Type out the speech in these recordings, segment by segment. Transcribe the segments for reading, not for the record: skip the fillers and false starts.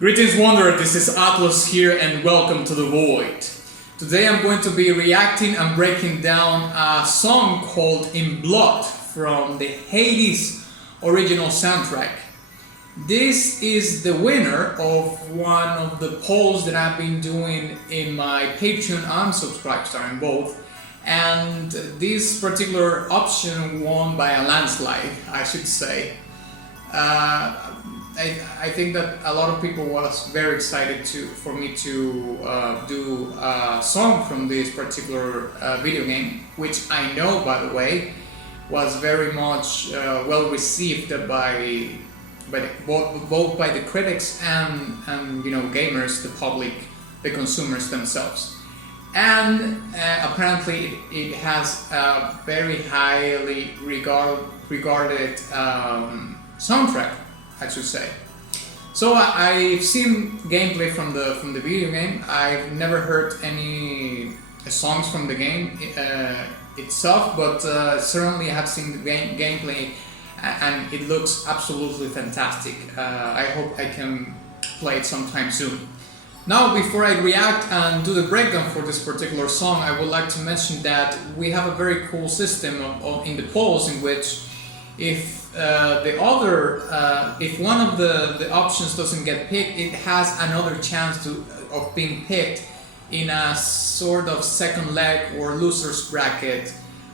Greetings Wanderer, this is Atlas here and welcome to the Void. Today I'm going to be reacting and breaking down a song called In Blood from the HADES original soundtrack. This is the winner of one of the polls that I've been doing in my Patreon and Subscribestar in both, and this particular option won by a landslide, I should say. I think that a lot of people was very excited for me to do a song from this particular video game, which I know, by the way, was very much well received by both by the critics and gamers, the public, the consumers themselves. And apparently it has a very highly regarded soundtrack, I should say. So I've seen gameplay from the video game. I've never heard any songs from the game itself, but certainly I have seen the gameplay, and it looks absolutely fantastic. I hope I can play it sometime soon. Now, before I react and do the breakdown for this particular song, I would like to mention that we have a very cool system in the polls in which if one of the options doesn't get picked, it has another chance of being picked in a sort of second leg or losers bracket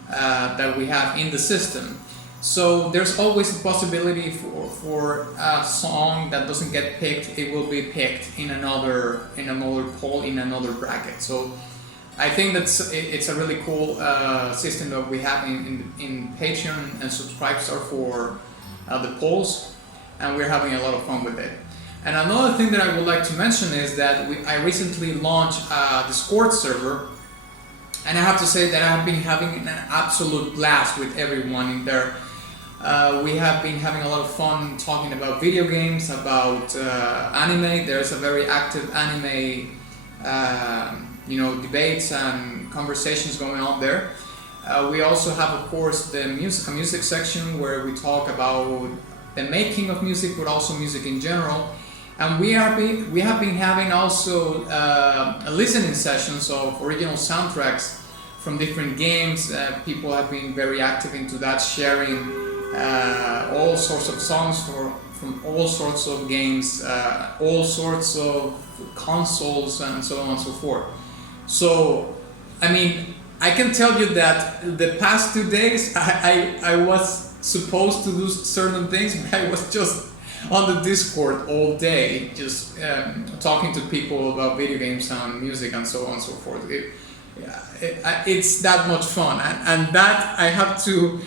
that we have in the system. So there's always a possibility for a song that doesn't get picked, it will be picked in another poll in another bracket. So I think it's a really cool system that we have in Patreon and Subscribestar for the polls, and we're having a lot of fun with it. And another thing that I would like to mention is that I recently launched a Discord server, and I have to say that I have been having an absolute blast with everyone in there. We have been having a lot of fun talking about video games, about anime. There's a very active anime debates and conversations going on there. We also have, of course, the music section where we talk about the making of music, but also music in general. And we have been having also listening sessions of original soundtracks from different games. People have been very active into that, sharing all sorts of songs from all sorts of games, all sorts of consoles, and so on and so forth. So, I mean, I can tell you that the past 2 days I was supposed to do certain things, but I was just on the Discord all day, just talking to people about video games and music and so on and so forth. It's that much fun, and that I have to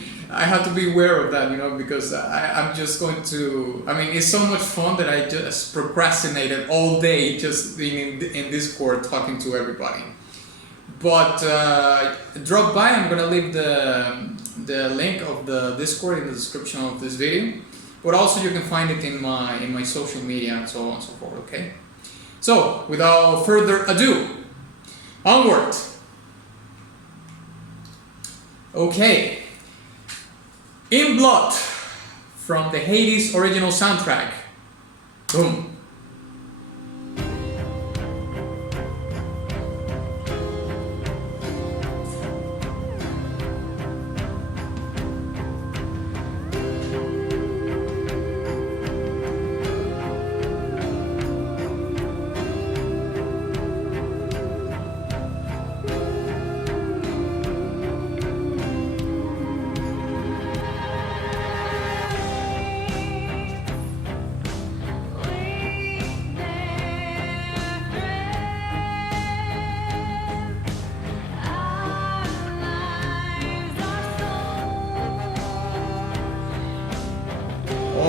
be aware of that, because I'm just going to, it's so much fun that I just procrastinated all day just being in Discord talking to everybody. But drop by. I'm gonna leave the link of the Discord in the description of this video, but also you can find it in my social media and so on and so forth. Okay, so without further ado, onward. Okay, In Blood from the HADES original soundtrack. Boom.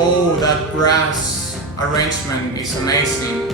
Oh, that brass arrangement is amazing.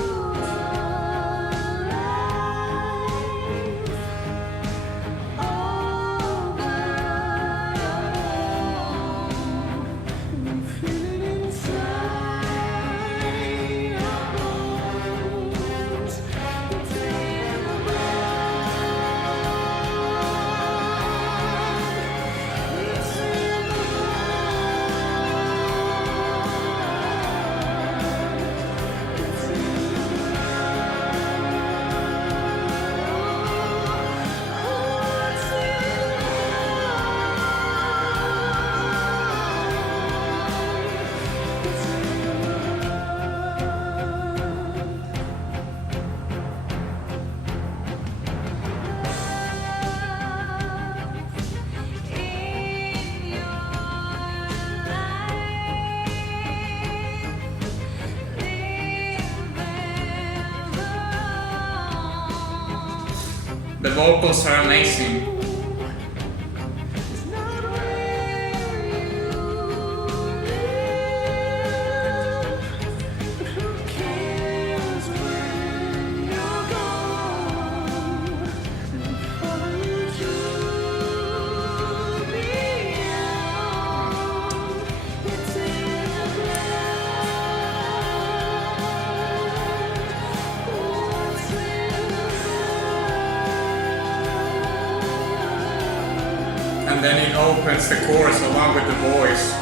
vocals are amazing. And then it opens the chorus along with the voice.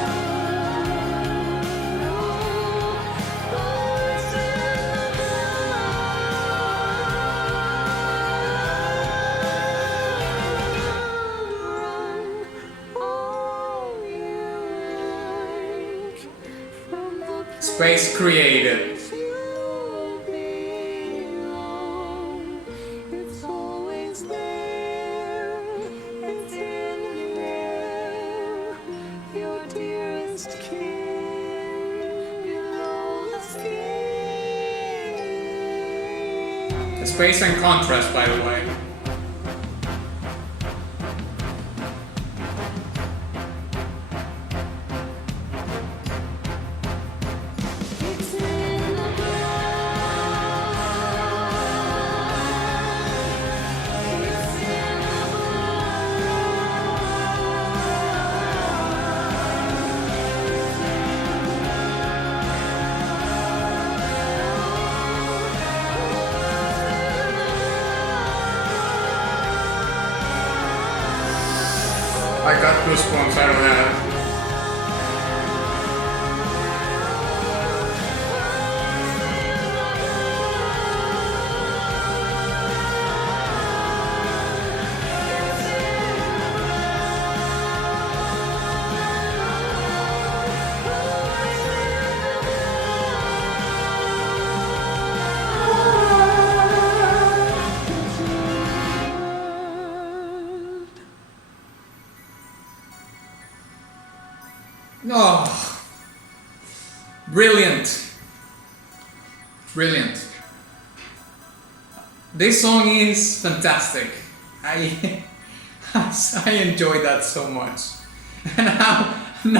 Space created. Space and contrast, by the way. I got goosebumps, I don't know. Oh, brilliant. Brilliant. This song is fantastic. I enjoy that so much. And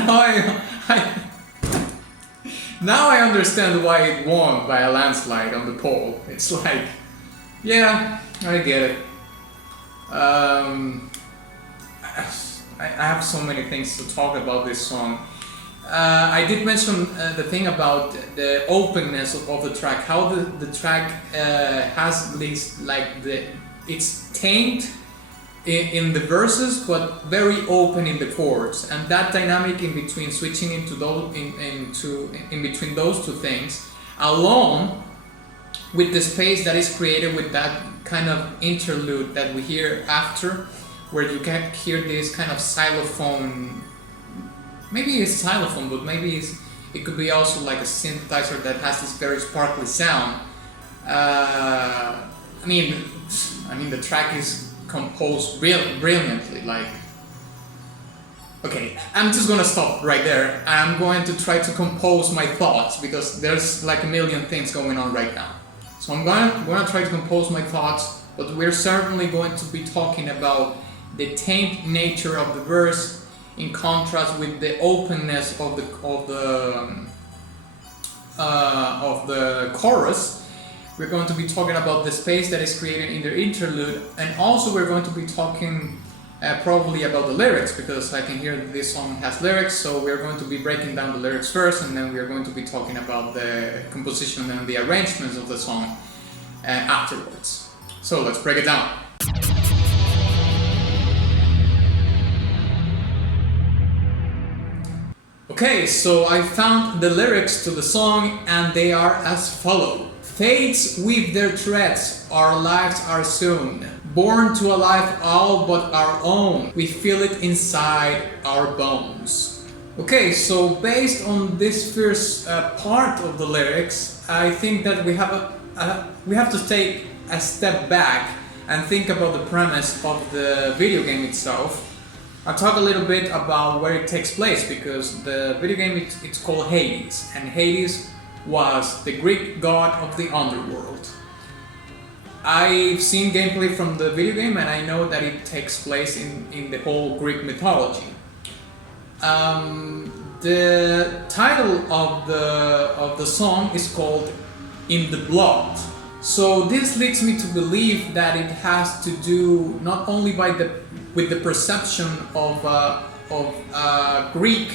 now I understand why it won by a landslide on the poll. It's like, yeah, I get it. I have so many things to talk about this song. I did mention the thing about the openness of the track, how the track has this, like, it's tamed in the verses, but very open in the chords, and that dynamic in between, switching into those in between those two things, along with the space that is created with that kind of interlude that we hear after, where you can hear this kind of xylophone. Maybe it's xylophone, but maybe it could be also like a synthesizer that has this very sparkly sound. I mean, the track is composed brilliantly. Like, okay, I'm just gonna stop right there. I'm going to try to compose my thoughts because there's like a million things going on right now. So I'm gonna try to compose my thoughts, but we're certainly going to be talking about the tamed nature of the verse, in contrast with the openness of the chorus. We're going to be talking about the space that is created in the interlude, and also we're going to be talking probably about the lyrics, because I can hear that this song has lyrics. So we're going to be breaking down the lyrics first, and then we're going to be talking about the composition and the arrangements of the song afterwards. So let's break it down. Okay, so I found the lyrics to the song, and they are as follow. Fates weave their threads, our lives are soon. Born to a life all but our own, we feel it inside our bones. Okay, so based on this first part of the lyrics, I think that we have to take a step back and think about the premise of the video game itself. I'll talk a little bit about where it takes place, because the video game it's called Hades, and Hades was the Greek god of the underworld. I've seen gameplay from the video game, and I know that it takes place in the whole Greek mythology. The title of the song is called "In the Blood." So this leads me to believe that it has to do not only with the perception of Greek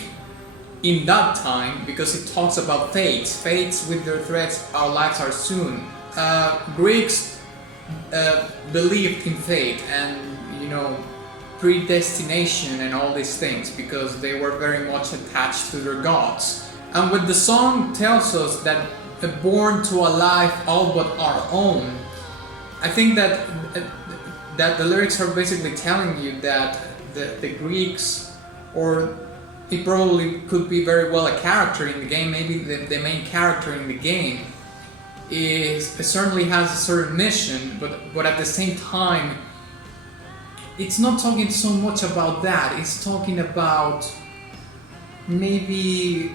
in that time, because it talks about fates with their threats, our lives are soon. Greeks believed in fate and, you know, predestination and all these things, because they were very much attached to their gods. And what the song tells us, that born to a life all but our own, I think that the lyrics are basically telling you that the Greeks, or it probably could be very well a character in the game, maybe the main character in the game, certainly has a certain mission, but at the same time, it's not talking so much about that. It's talking about maybe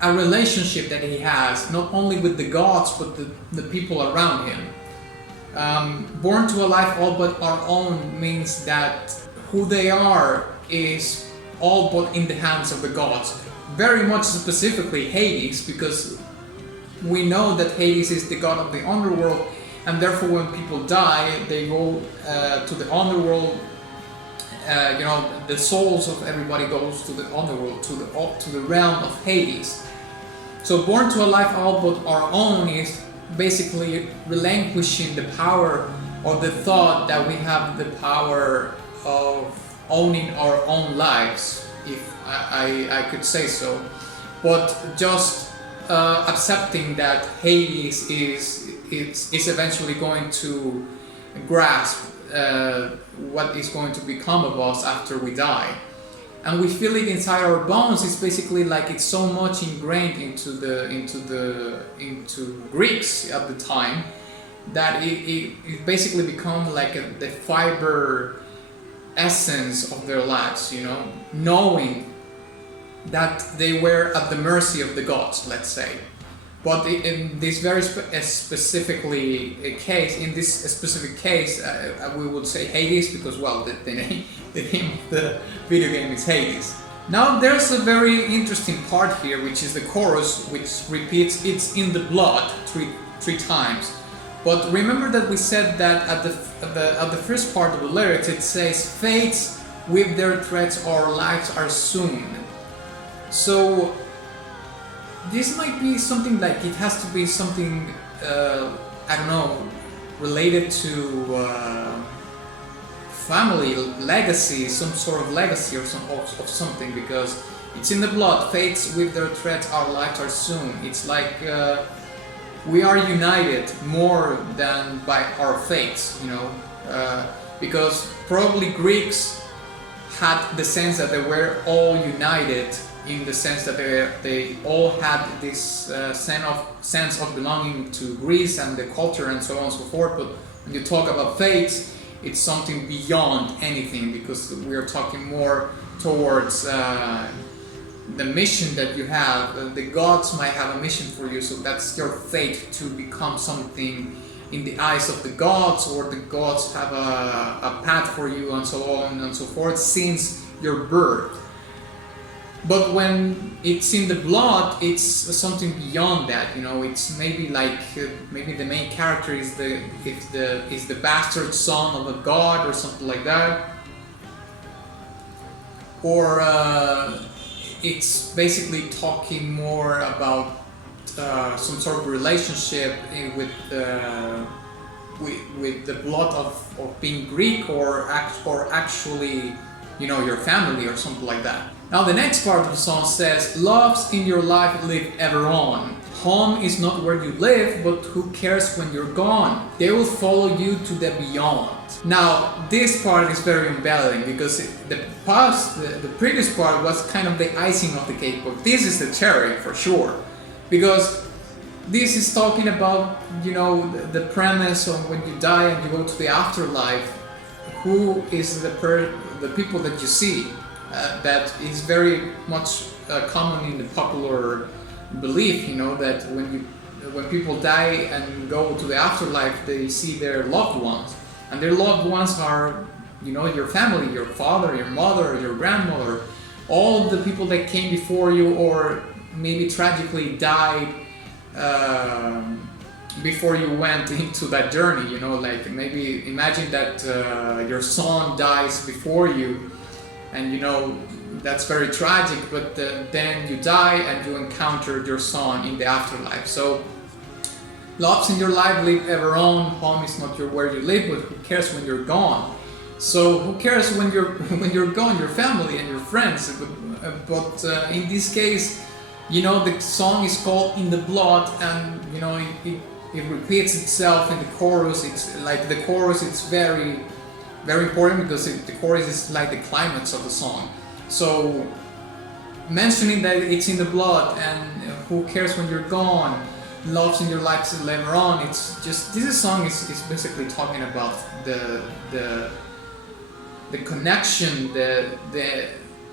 a relationship that he has, not only with the gods, but the people around him. Born to a life all but our own means that who they are is all but in the hands of the gods. Very much specifically Hades, because we know that Hades is the god of the underworld, and therefore when people die, they go to the underworld. You know, the souls of everybody goes to the underworld, to the realm of Hades. So born to a life all but our own is basically relinquishing the power, or the thought that we have the power of owning our own lives, if I could say so, but just accepting that Hades is eventually going to grasp what is going to become of us after we die, and we feel it inside our bones. It's basically like it's so much ingrained into Greeks at the time that it basically become like the fiber essence of their lives, you know, knowing that they were at the mercy of the gods, let's say. But in this very specific case, we would say Hades, because, well, the name of the video game is Hades. Now there's a very interesting part here, which is the chorus, which repeats "It's in the blood" three times. But remember that we said that at the first part of the lyrics it says, "Fates with their threats, our lives are soon." So this might be something like, it has to be something, I don't know, related to family, legacy, some sort of legacy or of something, because it's in the blood. Fates with their threats, our lives are soon. It's like we are united more than by our fates, you know, because probably Greeks had the sense that they were all united, in the sense that they all had this sense of belonging to Greece and the culture and so on and so forth. But when you talk about fates, it's something beyond anything, because we are talking more towards the mission that you have. The gods might have a mission for you, so that's your fate, to become something in the eyes of the gods, or the gods have a path for you, and so on and so forth, since your birth. But when it's in the blood, it's something beyond that, you know. It's maybe like maybe the main character is the bastard son of a god, or something like that, or it's basically talking more about some sort of relationship with the blood of being Greek, or actually, you know, your family or something like that. Now the next part of the song says, "Loves in your life live ever on. Home is not where you live, but who cares when you're gone? They will follow you to the beyond." Now this part is very unveiling, because the previous part was kind of the icing of the cake, but this is the cherry for sure, because this is talking about, you know, the premise of when you die and you go to the afterlife, who is the people that you see. That is very much common in the popular belief, you know, that when when people die and go to the afterlife, they see their loved ones, and their loved ones are, you know, your family, your father, your mother, your grandmother, all the people that came before you, or maybe tragically died before you went into that journey. You know, like maybe imagine that your son dies before you, and you know that's very tragic, but then you die and you encounter your son in the afterlife. So love's in your life, live ever on. Home is not where you live, but who cares when you're gone? So who cares when you're gone? Your family and your friends. But in this case, you know, the song is called "In the Blood," and you know it repeats itself in the chorus. It's like the chorus. It's very, very important because the chorus is like the climax of the song. So mentioning that it's in the blood and who cares when you're gone, love's in your life later on. It's just, this song is basically talking about the connection, the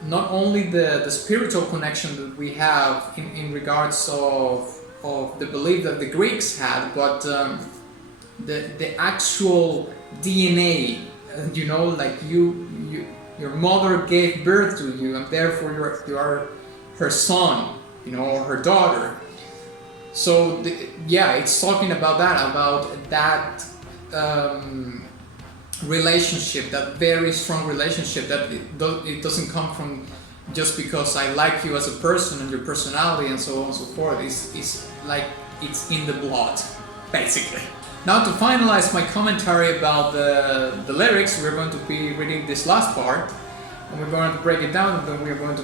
not only the spiritual connection that we have in regards of the belief that the Greeks had, but the actual DNA. You know, like your mother gave birth to you, and therefore you are her son, you know, or her daughter. So yeah, it's talking about that relationship, that very strong relationship, that it doesn't come from just because I like you as a person and your personality and so on and so forth. It's like it's in the blood, basically. Now, to finalize my commentary about the lyrics, we're going to be reading this last part, and we're going to break it down, and then we're going to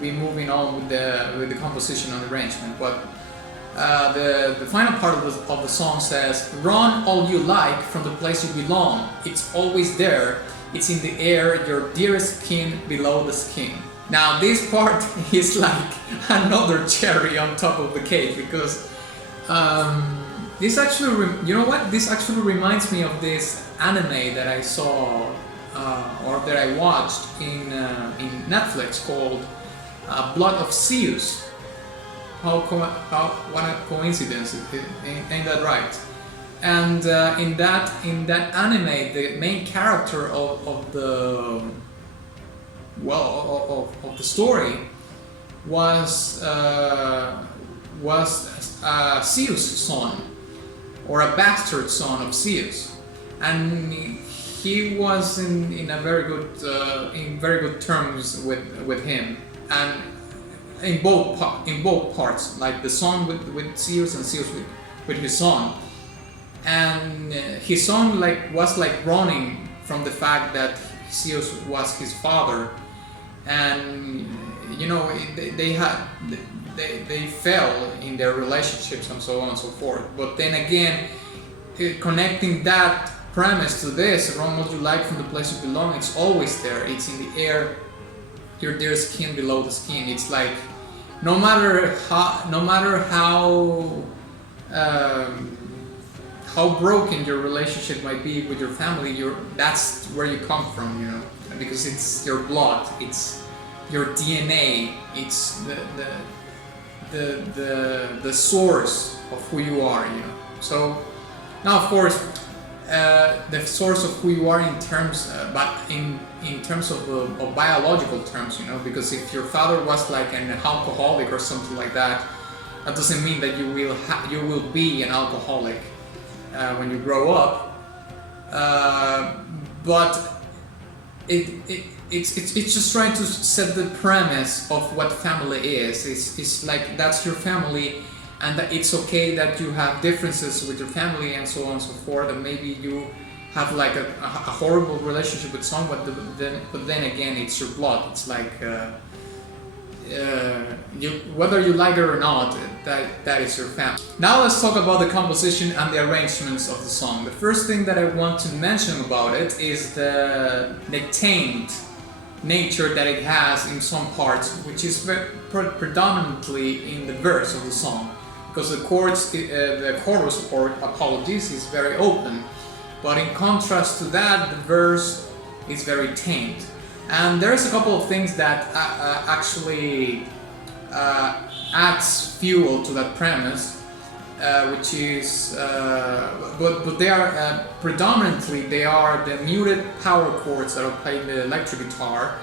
be moving on with the composition and arrangement. But the final part of the song says, "Run all you like from the place you belong. It's always there. It's in the air, your dearest kin below the skin." Now, this part is like another cherry on top of the cake, because this actually, you know what? This actually reminds me of this anime that I saw or that I watched in Netflix called Blood of Zeus. What a coincidence! Ain't that right? And in that anime, the main character of the story was Zeus' son, or a bastard son of Zeus, and he was in very good terms with him, and in both parts, like the son with Zeus and Zeus with his son, and his son was running from the fact that Zeus was his father, and you know they fell in their relationships and so on and so forth. But then again, connecting that premise to this, "Run what you like from the place you belong," it's always there, it's in the air, your dear skin below the skin. It's like no matter how broken your relationship might be with your family, that's where you come from, you know, because it's your blood, it's your DNA, it's the source of who you are, you know. So now, of course, the source of who you are in terms, but in terms of biological terms, you know, because if your father was like an alcoholic or something like that, that doesn't mean that you will be an alcoholic when you grow up. But it's just trying to set the premise of what family is. It's like that's your family, and that it's okay that you have differences with your family and so on and so forth, and maybe you have like a horrible relationship with someone, but then again, it's your blood. It's like whether you like it or not, that is your family. Now let's talk about the composition and the arrangements of the song. The first thing that I want to mention about it is the tamed nature that it has in some parts, which is predominantly in the verse of the song, because the chorus, apologies, is very open, but in contrast to that, the verse is very tamed. And there's a couple of things that actually adds fuel to that premise. which is, but they are predominantly they are the muted power chords that are played in the electric guitar.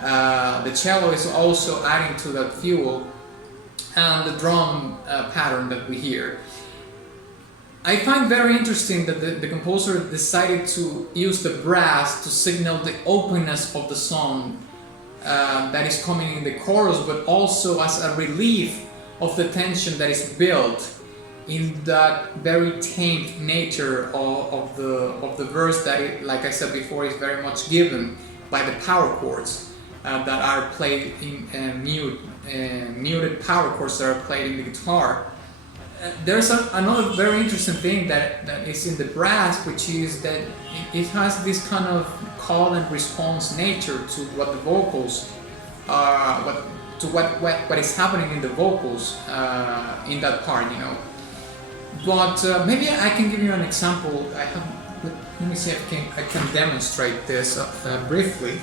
The cello is also adding to that fuel, and the drum pattern that we hear. I find very interesting that the composer decided to use the brass to signal the openness of the song that is coming in the chorus, but also as a relief of the tension that is built in that very tamed nature of the verse that, like I said before, is very much given by the power chords that are played in muted power chords that are played in the guitar. There's another very interesting thing that is in the brass, which is that it has this kind of call and response nature to what the vocals are, what is happening in the vocals in that part, you know. But maybe I can give you an example. Let me see if I can demonstrate this briefly.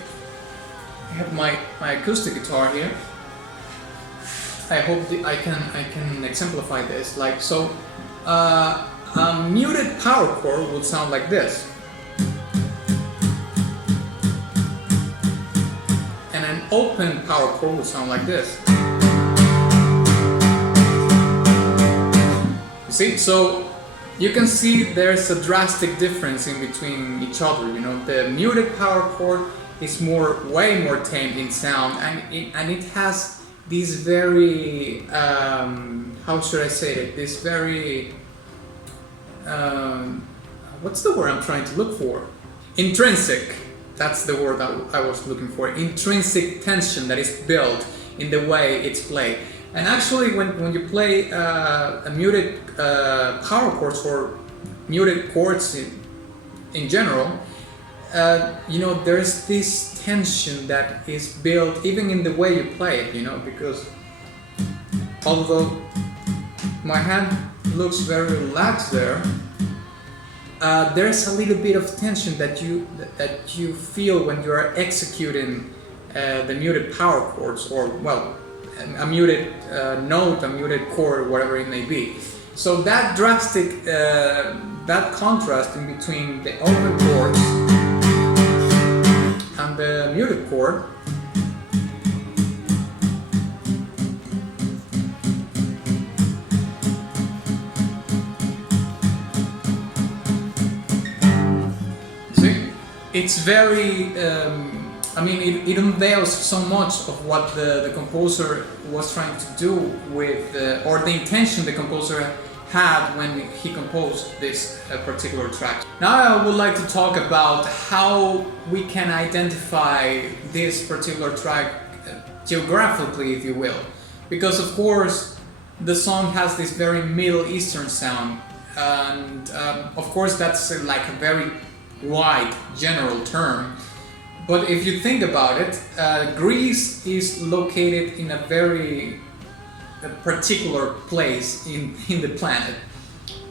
I have my acoustic guitar here. I hope I can exemplify this. Like so, a muted power chord would sound like this, and an open power chord would sound like this. You see, so you can see there's a drastic difference in between each other. You know, the muted power chord is way more tamed in sound, and it has these very how should I say it? This very what's the word I'm trying to look for? Intrinsic. That's the word I was looking for. Intrinsic tension that is built in the way it's played. And actually, when you play a muted power chords or muted chords in general, you know, there's this tension that is built even in the way you play it, you know, because although my hand looks very relaxed there, there's a little bit of tension that you feel when you are executing the muted power chords, or well, a muted note, a muted chord, whatever it may be. So that drastic, that contrast in between the open chords and the muted chord see, it's very I mean, it unveils so much of what the composer was trying to do with, or the intention the composer had when he composed this particular track. Now I would like to talk about how we can identify this particular track geographically, if you will. Because of course, the song has this very Middle Eastern sound, and of course that's like a very wide general term. But if you think about it, Greece is located in a very particular place in the planet.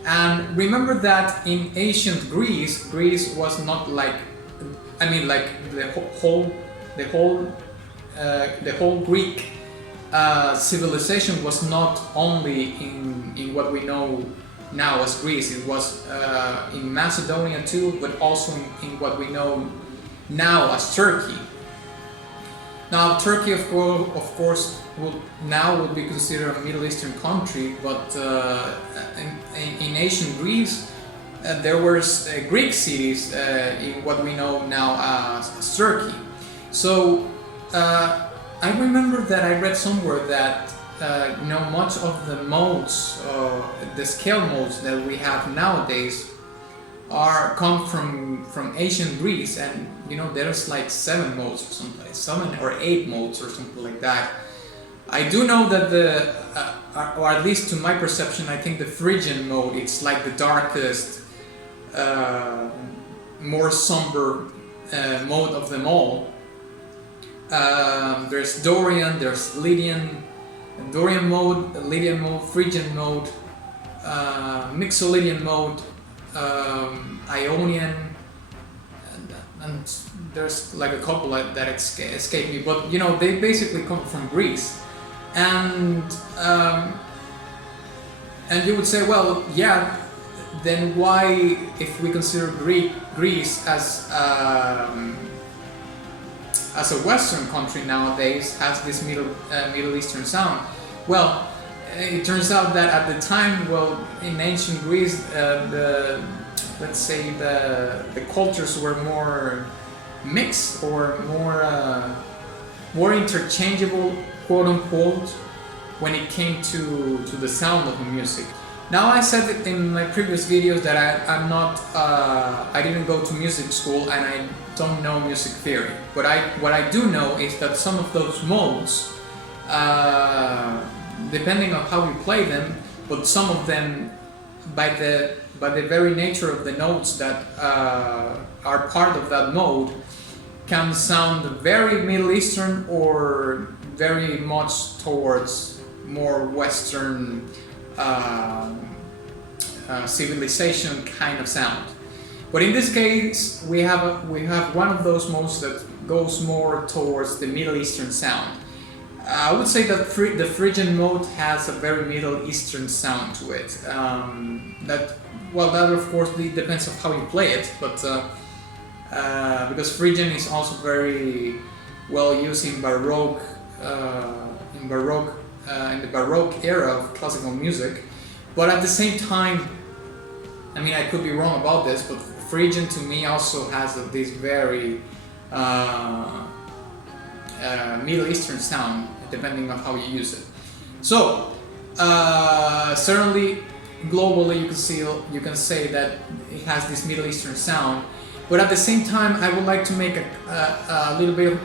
And remember that in ancient Greece, Greece was not like, I mean, like the whole Greek civilization was not only in what we know now as Greece. It was in Macedonia too, but also in what we know now as Turkey. Now Turkey of course would be considered a Middle Eastern country, but in ancient Greece there were Greek cities in what we know now as Turkey. So I remember that I read somewhere that you know, much of the modes, the scale modes that we have nowadays come from ancient Greece, and you know, there's like 7 modes or something, 7 or 8 modes or something like that. I do know that or at least to my perception, I think the Phrygian mode, it's like the darkest, more somber mode of them all. There's Dorian, there's Lydian, Dorian mode, Lydian mode, Phrygian mode, Mixolydian mode, Ionian, and there's like a couple that escape me, but you know, they basically come from Greece. And And you would say, well, yeah, then why, if we consider Greece as a Western country nowadays, has this Middle Eastern sound? Well, it turns out that at the time, well, in ancient Greece, let's say the cultures were more mixed or more interchangeable, quote unquote, when it came to the sound of the music. Now, I said it in my previous videos that I didn't go to music school and I don't know music theory. But what I do know is that some of those modes, depending on how you play them, but some of them, by the very nature of the notes that are part of that mode, can sound very Middle Eastern or very much towards more Western civilization kind of sound. But in this case, we have one of those modes that goes more towards the Middle Eastern sound. I would say that the Phrygian mode has a very Middle Eastern sound to it. That of course depends on how you play it, but because Phrygian is also very well used in Baroque, in the Baroque era of classical music. But at the same time, I mean, I could be wrong about this, but Phrygian to me also has this very Middle Eastern sound, depending on how you use it. So certainly globally you can say that it has this Middle Eastern sound, but at the same time I would like to make a little bit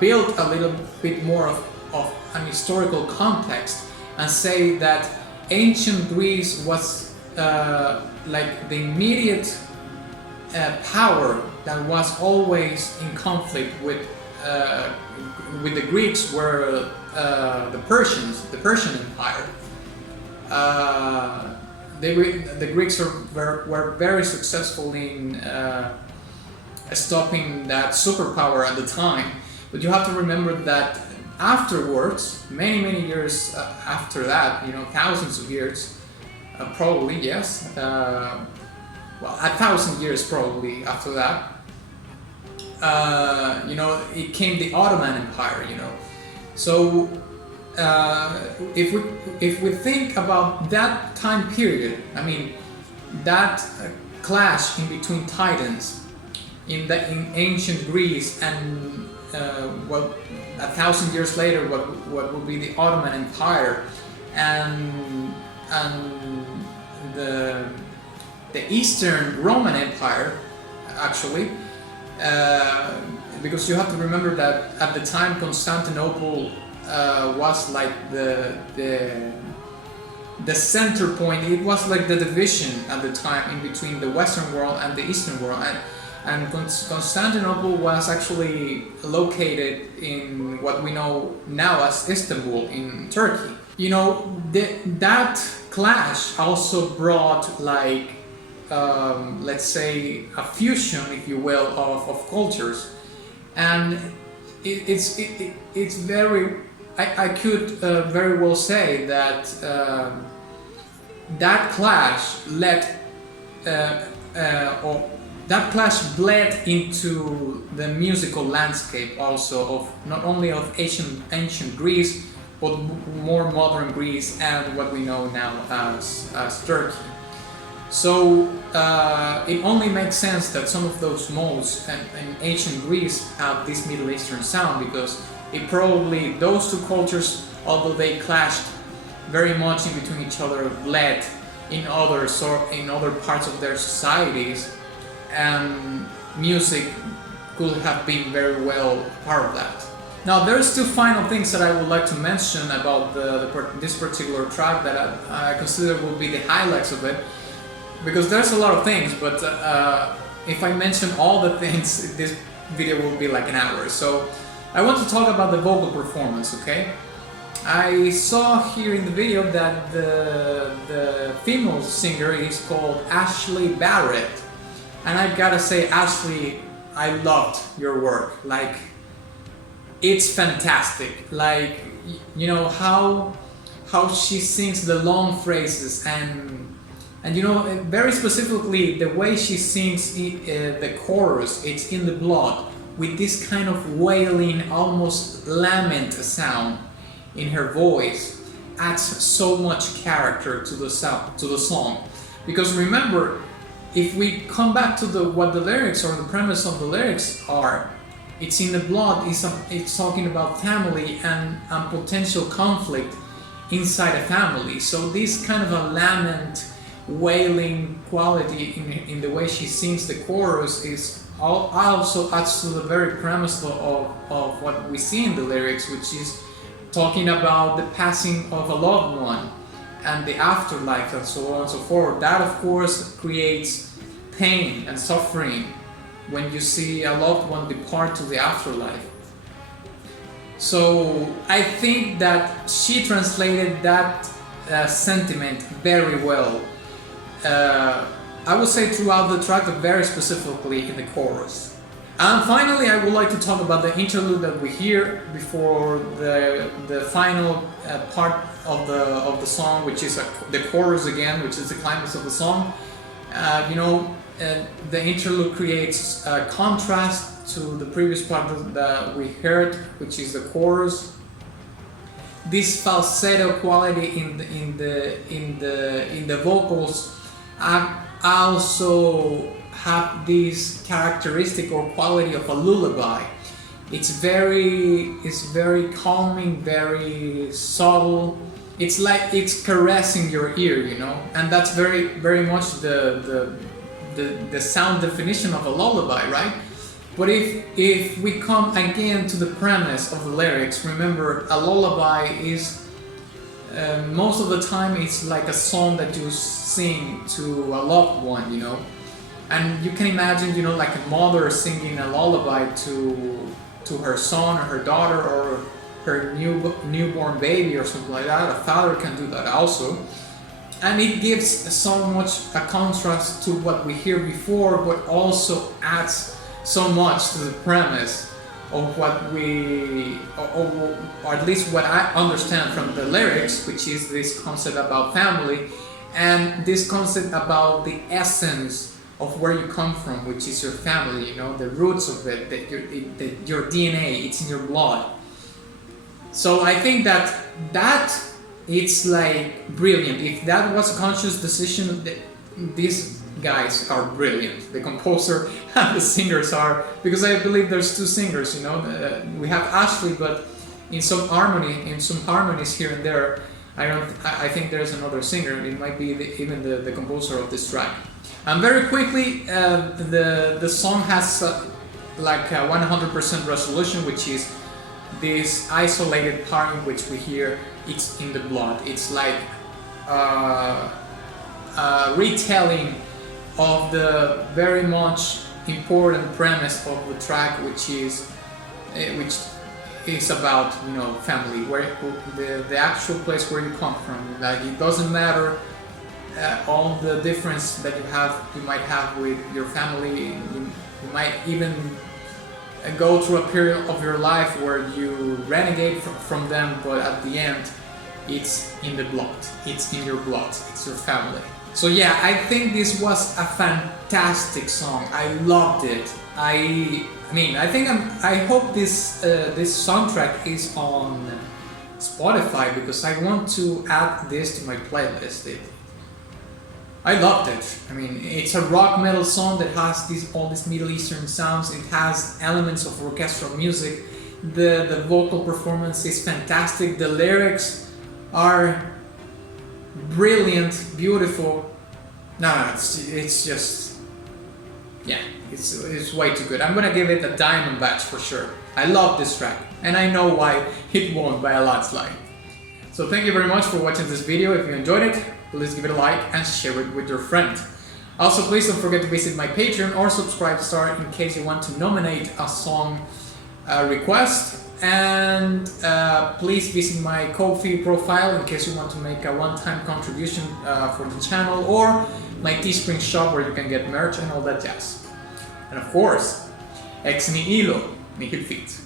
build a little bit more of an historical context and say that ancient Greece was like the immediate power that was always in conflict with the Greeks were the Persians, the Persian Empire. The Greeks were very successful in stopping that superpower at the time, but you have to remember that afterwards, many years after that, thousands of years, probably, yes, 1,000 years probably after that, it came the Ottoman Empire, So if we think about that time period, I mean, that clash in between titans in ancient Greece and 1,000 years later, what would be the Ottoman Empire and the Eastern Roman Empire, actually, because you have to remember that at the time Constantinople was like the center point. It was like the division at the time in between the Western world and the Eastern world, and Constantinople was actually located in what we know now as Istanbul in Turkey. That clash also brought like let's say a fusion, if you will, of cultures, and it's very. I could very well say that that clash that clash bled into the musical landscape also of not only of ancient Greece, but more modern Greece and what we know now as Turkey. So it only makes sense that some of those modes in ancient Greece have this Middle Eastern sound, because probably those two cultures, although they clashed very much in between each other, bled in other parts of their societies, and music could have been very well part of that. Now, there's two final things that I would like to mention about this particular track that I consider will be the highlights of it, because there's a lot of things, but if I mention all the things, this video will be like an hour. So I want to talk about the vocal performance, okay? I saw here in the video that the female singer is called Ashley Barrett, and I gotta say, Ashley, I loved your work. Like, it's fantastic. Like, how how she sings the long phrases, and you know, very specifically the way she sings the chorus, it's in the blood, with this kind of wailing, almost lament sound in her voice, adds so much character to the song. Because remember, if we come back to what the lyrics or the premise of the lyrics are, it's in the blood, it's talking about family and potential conflict inside a family. So this kind of a lament, wailing quality in the way she sings the chorus is also adds to the very premise of what we see in the lyrics, which is talking about the passing of a loved one and the afterlife and so on and so forth. That of course creates pain and suffering when you see a loved one depart to the afterlife. So I think that she translated that sentiment very well. I would say throughout the track, but very specifically in the chorus. And finally, I would like to talk about the interlude that we hear before the final part of the song, which is the chorus again, which is the climax of the song. You know, the interlude creates a contrast to the previous part that we heard, which is the chorus. This falsetto quality in the vocals also have this characteristic or quality of a lullaby. It's very calming, very subtle. It's like it's caressing your ear, you know, and that's very much the sound definition of a lullaby, right? But if we come again to the premise of the lyrics, remember, a lullaby is most of the time it's like a song that you sing to a loved one, you know. And you can imagine, you know, like a mother singing a lullaby to her son or her daughter or her newborn baby or something like that. A father can do that also. And it gives so much a contrast to what we hear before, but also adds so much to the premise of what or at least what I understand from the lyrics, which is this concept about family and this concept about the essence of where you come from, which is your family, you know, the roots of it, your DNA, it's in your blood. So I think that it's like brilliant. If that was a conscious decision, these guys are brilliant. The composer and the singers are, because I believe there's two singers, you know. We have Ashley, but in some harmonies here and there, I think there's another singer. It might be even the composer of this track. And very quickly, the song has like a 100% resolution, which is this isolated part in which we hear it's in the blood. It's like a retelling of the very much important premise of the track, which is about, you know, family, where the actual place where you come from. Like, it doesn't matter all the difference that you might have with your family. You might even go through a period of your life where you renegade from them, but at the end, it's in the blood. It's in your blood. It's your family. So yeah, I think this was a fantastic song. I loved it. I hope this soundtrack is on Spotify, because I want to add this to my playlist. I loved it. I mean, it's a rock metal song that has all these Middle Eastern sounds. It has elements of orchestral music. The vocal performance is fantastic. The lyrics are brilliant, beautiful. No, it's just, yeah, it's way too good. I'm gonna give it a diamond badge for sure. I love this track, and I know why it won by a landslide. So thank you very much for watching this video. If you enjoyed it, please give it a like and share it with your friend. Also, please don't forget to visit my Patreon or subscribe star in case you want to nominate a song request. And please visit my Ko-fi profile in case you want to make a one-time contribution for the channel, or my Teespring shop where you can get merch and all that jazz. And of course, ex nihilo nihil fit.